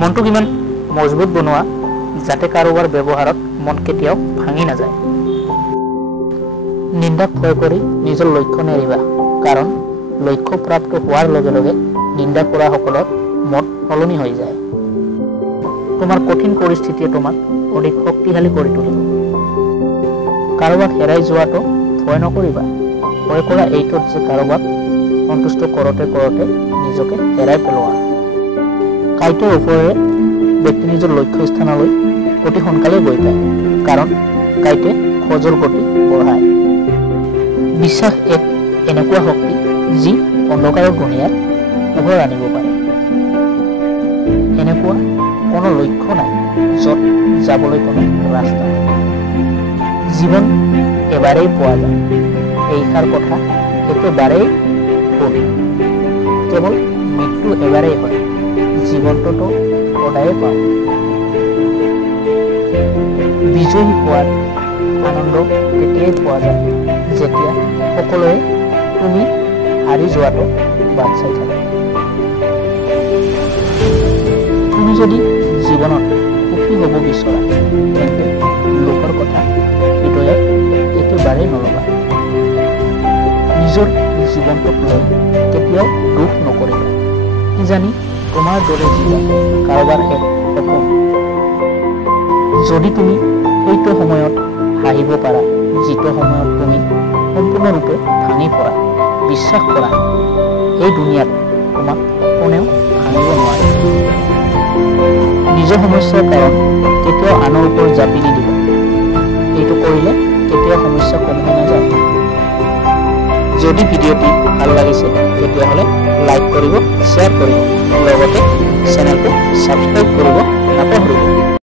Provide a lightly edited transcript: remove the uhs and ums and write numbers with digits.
মনটো কিমান মজবুত বনোৱা যাতে কাৰোবাৰ ব্যৱহাৰত মন কেতিয়াও ভাঙি নাযায়। নিন্দাক ভয় কৰি নিজৰ লক্ষ্য নেৰিবা, কাৰণ লক্ষ্য প্ৰাপ্ত হোৱাৰ লগে লগে নিন্দা কৰা সকলৰ মন সলনি হৈ যায়। তোমাৰ কঠিন পৰিস্থিতিয়ে তোমাক অধিক শক্তিশালী কৰি তুলিব। কাৰোবাক হেৰাই যোৱাটো ভয় নকৰিবা। ভয় কৰা এইটোত যে কাৰোবাক সন্তুষ্ট কৰোঁতে কৰোঁতে নিজকে হেৰাই পেলোৱা। কাইটৰ ওপৰেৰে ব্যক্তি নিজৰ লক্ষ্য স্থানলৈ অতি সোনকালে গৈ পায়, কাৰণ কাইটে খোজৰ গতি বঢ়ায়। বিশ্বাস এক এনেকুৱা শক্তি যি অন্ধকাৰৰ দুনিয়াত পোহৰ আনিব পাৰে। এনেকুৱা কোনো লক্ষ্য নাই য'ত যাবলৈ কোনো ৰাস্তা নাই। জীৱন এবাৰেই পোৱা যায়, এইষাৰ কথা একেবাৰেই ভুল। কেৱল মৃত্যু এবাৰেই হয়, জীৱনটোতো সদায়ে পাওঁ। বিজয়ী হোৱাৰ আনন্দ তেতিয়াই পোৱা যায় যেতিয়া সকলোৱে তুমি হাৰি যোৱাটো বাট চাই থাকে। তুমি যদি জীৱনত সুখী হ'ব বিচৰা তেন্তে লোকৰ কথা হৃদয়ত একেবাৰে নল'বা। নিজৰ জীৱনটোক লৈ কেতিয়াও দুখ নকৰিবা। কিজানি তোমাৰ দৰে জীৱন কাৰোবাৰ এক সপোন। যদি তুমি সেইটো সময়ত হাঁহিব পাৰা যিটো সময়ত তুমি সম্পূৰ্ণৰূপে ভাঙি পৰা, বিশ্বাস কৰা এই দুনিয়াত তোমাক কোনেও ভাঙিব নোৱাৰে। নিজৰ সমস্যাৰ কাৰণ কেতিয়াও আনৰ ওপৰত জাপি নিদিবা। এইটো কৰিলে কেতিয়াও সমস্যা কমি নাযায়। যদি ভিডিঅ'টি ভাল লাগিছে তেতিয়াহ'লে লাইক কৰিব, শ্বেয়াৰ কৰিব, লগতে চেনেলটো ছাবস্ক্ৰাইব কৰিব